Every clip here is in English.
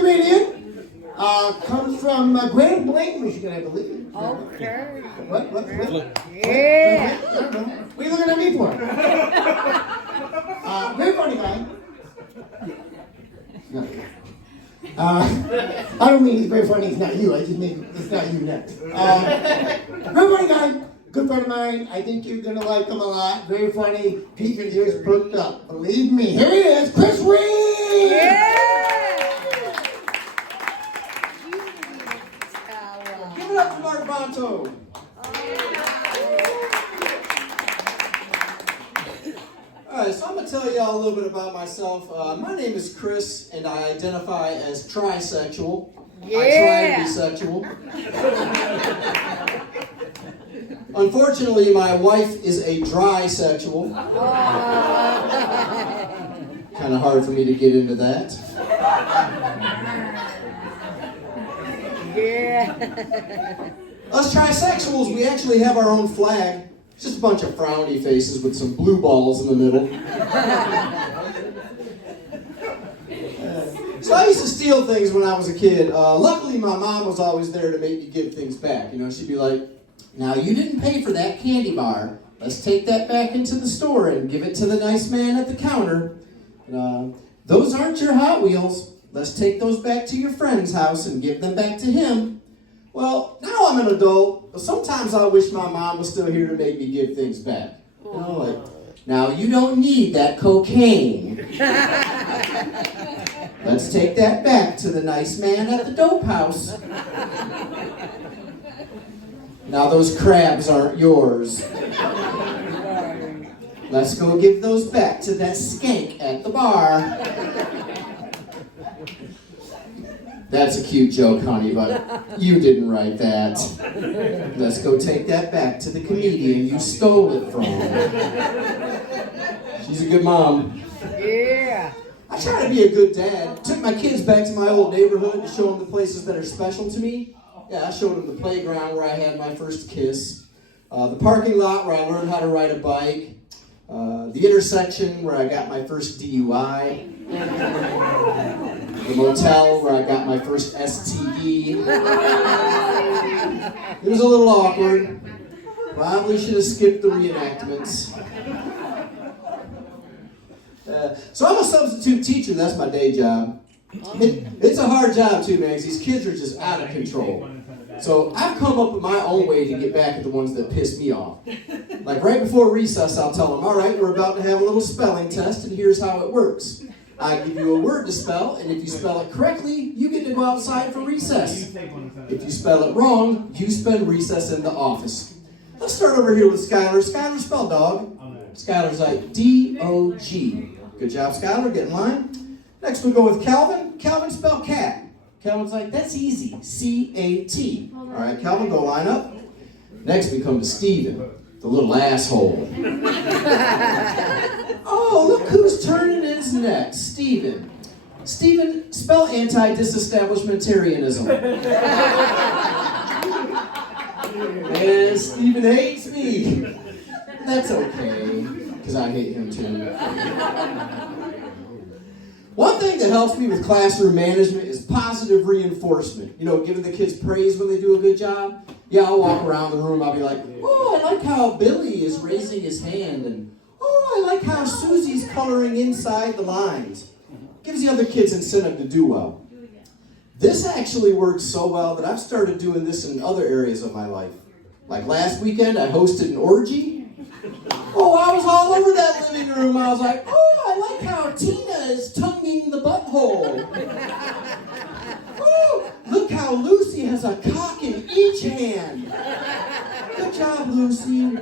comedian. Comes from Grand Blanc, Michigan, I believe. Okay. What? Yeah. I don't know. What are you looking at me for? Very funny guy. No. I don't mean he's very funny, it's not you. I just mean it's not you next. Very funny guy. Good friend of mine. I think you're going to like him a lot. Very funny. Keep your ears perked up. Believe me. Here he is, Chris Reed! Yeah. Give it up for Mark Bonto. Alright, so I'm going to tell y'all a little bit about myself. My name is Chris, and I identify as trisexual. Yeah. I try to be sexual. Unfortunately, my wife is a dry-sexual. Kind of hard for me to get into that. Yeah. Us trisexuals, we actually have our own flag. It's just a bunch of frowny faces with some blue balls in the middle. So I used to steal things when I was a kid. Luckily, my mom was always there to make me give things back. You know, she'd be like, "Now, you didn't pay for that candy bar. Let's take that back into the store and give it to the nice man at the counter. Those aren't your Hot Wheels. Let's take those back to your friend's house and give them back to him." Well, now I'm an adult, but sometimes I wish my mom was still here to make me give things back. You know, like, "Now, you don't need that cocaine. Let's take that back to the nice man at the dope house. Now, those crabs aren't yours. Let's go give those back to that skank at the bar." That's a cute joke, honey, but you didn't write that. Let's go take that back to the comedian you stole it from. She's a good mom. Yeah. I try to be a good dad. Took my kids back to my old neighborhood to show them the places that are special to me. Yeah, I showed them the playground where I had my first kiss, the parking lot where I learned how to ride a bike, the intersection where I got my first DUI, the motel where I got my first STD. It was a little awkward. Probably should have skipped the reenactments. So I'm a substitute teacher. That's my day job. It's a hard job too, man, because these kids are just out of control. So I've come up with my own way to get back at the ones that piss me off. Like right before recess, I'll tell them, "All right, we're about to have a little spelling test, and here's how it works. I give you a word to spell, and if you spell it correctly, you get to go outside for recess. If you spell it wrong, you spend recess in the office." Let's start over here with Skylar. Skylar, spell dog. Skylar's like D-O-G. Good job, Skylar. Get in line. Next, we'll go with Calvin. Calvin, spell cat. Calvin's like, "That's easy. C-A-T. All right, Calvin, go line up. Next, we come to Steven, the little asshole. Oh, look who's turning his neck. Steven. Steven, spell anti-disestablishmentarianism. And Steven hates me. That's okay, because I hate him too. One thing that helps me with classroom management is positive reinforcement. You know, giving the kids praise when they do a good job. Yeah, I'll walk around the room, I'll be like, "Oh, I like how Billy is raising his hand," and "Oh, I like how Susie's coloring inside the lines." Gives the other kids incentive to do well. This actually works so well that I've started doing this in other areas of my life. Like last weekend, I hosted an orgy. Oh, I was all over that living room. I was like, "Oh, I like how Tina is tonguing the butthole. Oh, look how Lucy has a cock in each hand. Good job, Lucy."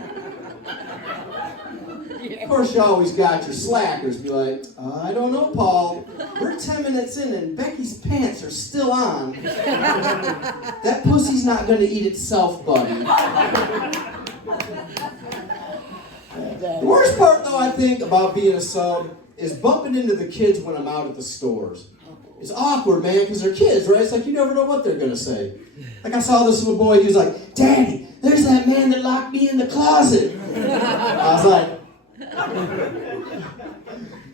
Of course, you always got your slackers. Be like, "I don't know, Paul. We're 10 minutes in and Becky's pants are still on. That pussy's not going to eat itself, buddy." The worst part, though, I think, about being a sub is bumping into the kids when I'm out at the stores. It's awkward, man, because they're kids, right? It's like you never know what they're going to say. Like I saw this little boy, he was like, "Daddy, there's that man that locked me in the closet." I was like...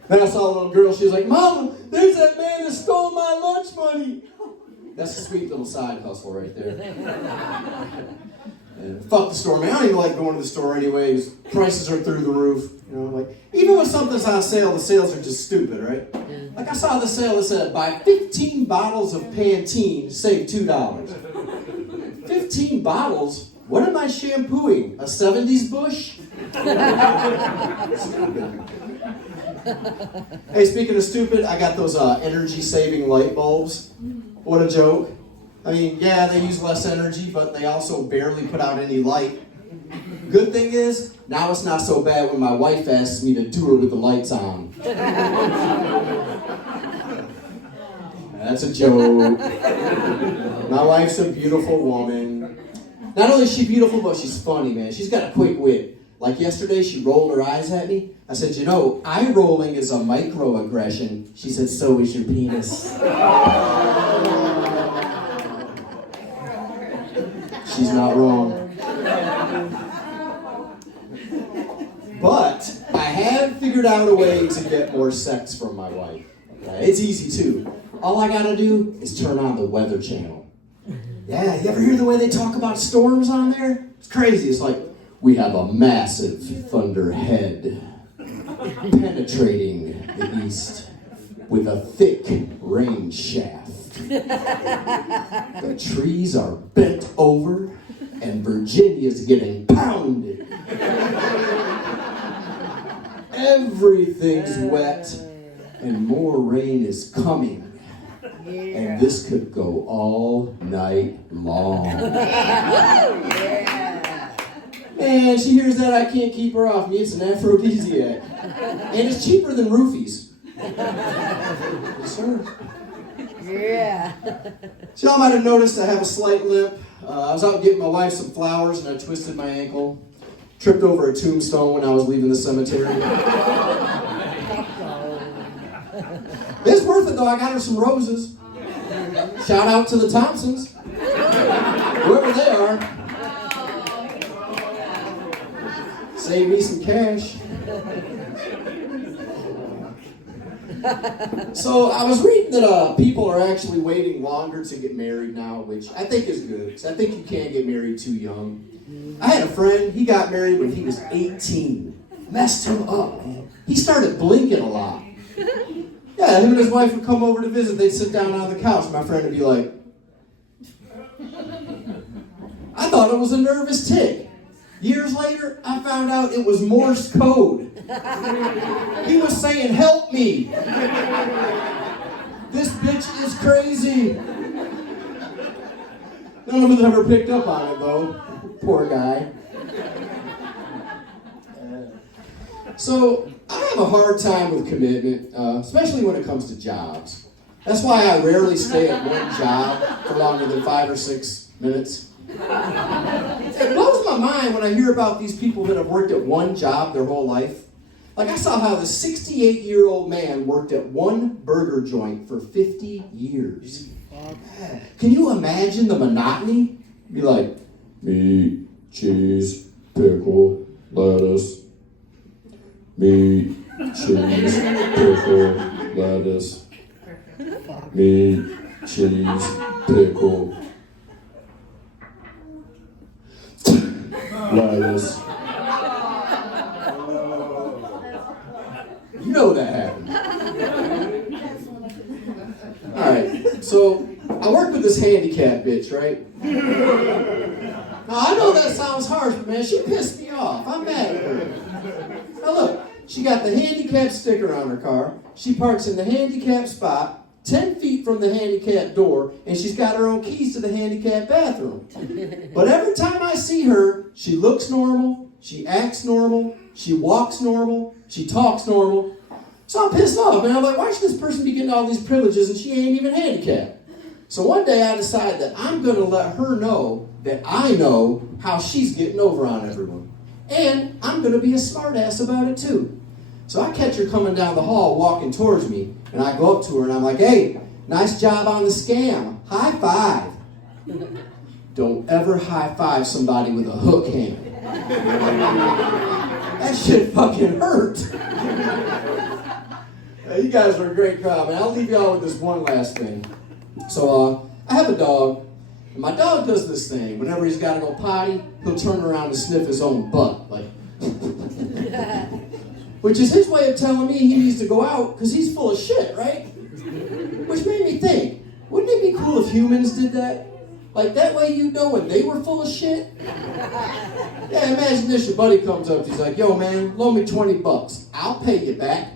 Then I saw a little girl, she was like, "Mama, there's that man that stole my much money? That's a sweet little side hustle right there. And fuck the store, man. I don't even like going to the store anyways. Prices are through the roof. You know, like, even when something's on sale, the sales are just stupid, right? Like, I saw the sale that said, buy 15 bottles of Pantene, save $2. 15 bottles? What am I shampooing? A 70s bush? Hey, speaking of stupid, I got those energy-saving light bulbs. What a joke. I mean, yeah, they use less energy, but they also barely put out any light. Good thing is, now it's not so bad when my wife asks me to do it with the lights on. That's a joke. My wife's a beautiful woman. Not only is she beautiful, but she's funny, man. She's got a quick wit. Like yesterday, she rolled her eyes at me. I said, you know, eye rolling is a microaggression. She said, so is your penis. She's not wrong. But I have figured out a way to get more sex from my wife. Okay? It's easy too. All I gotta do is turn on the Weather Channel. Yeah, you ever hear the way they talk about storms on there? It's crazy. It's like, we have a massive thunderhead penetrating the east with a thick rain shaft. The trees are bent over and Virginia's getting pounded. Everything's wet and more rain is coming. And this could go all night long. Man, she hears that, I can't keep her off me. It's an aphrodisiac. And it's cheaper than roofies. Yes, sir. Yeah. So y'all might have noticed I have a slight limp. I was out getting my wife some flowers and I twisted my ankle. Tripped over a tombstone when I was leaving the cemetery. It's worth it though, I got her some roses. Shout out to the Thompsons. Whoever they are. Save me some cash. So I was reading that people are actually waiting longer to get married now, which I think is good, because I think you can't get married too young. I had a friend, he got married when he was 18. Messed him up, man. He started blinking a lot. Yeah, him and his wife would come over to visit, they'd sit down on the couch, my friend would be like, I thought it was a nervous tick. Years later, I found out it was Morse code. He was saying, help me. This bitch is crazy. None of us ever picked up on it, though. Poor guy. So, I have a hard time with commitment, especially when it comes to jobs. That's why I rarely stay at one job for longer than 5 or 6 minutes. It blows my mind when I hear about these people that have worked at one job their whole life. Like I saw how the 68-year-old man worked at one burger joint for 50 years. Can you imagine the monotony? Be like, meat, cheese, pickle, lettuce. Meat, cheese, pickle, lettuce. Meat, cheese, pickle, lettuce. You know that happened. Alright, so I work with this handicap bitch, right? Now I know that sounds harsh, but man, she pissed me off. I'm mad at her. Now look, she got the handicap sticker on her car. She parks in the handicap spot, 10 feet from the handicap door, and she's got her own keys to the handicap bathroom. But every time I see her, she looks normal, she acts normal, she walks normal, she talks normal. So I'm pissed off, man. I'm like, why should this person be getting all these privileges and she ain't even handicapped? So one day I decide that I'm going to let her know that I know how she's getting over on everyone. And I'm going to be a smartass about it too. So I catch her coming down the hall, walking towards me, and I go up to her and I'm like, hey, nice job on the scam. High five. Don't ever high five somebody with a hook hand. That shit fucking hurt. Hey, you guys are a great crowd, man. I'll leave y'all with this one last thing. So I have a dog, and my dog does this thing. Whenever he's got to go potty, he'll turn around and sniff his own butt, like, which is his way of telling me he needs to go out because he's full of shit, right? Which made me think, wouldn't it be cool if humans did that? Like, that way you know when they were full of shit? Yeah, imagine this, your buddy comes up, he's like, yo man, loan me $20. I'll pay you back.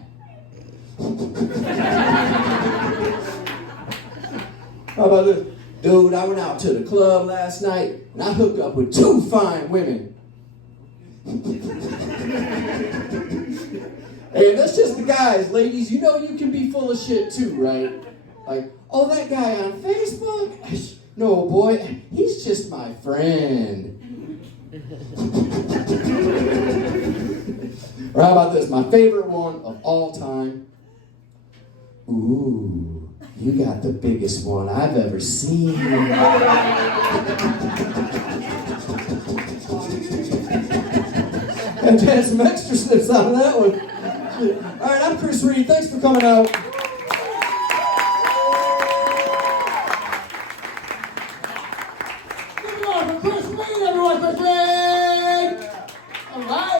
How about this? Dude, I went out to the club last night, and I hooked up with 2 fine women. Hey, that's just the guys, ladies. You know you can be full of shit too, right? Like, oh, that guy on Facebook? No, boy, he's just my friend. Or how about this? My favorite one of all time. Ooh, you got the biggest one I've ever seen. And had some extra snips out of that one. All right, I'm Chris Reed. Thanks for coming out. Give it up for Chris Reed, everyone, Chris Reed!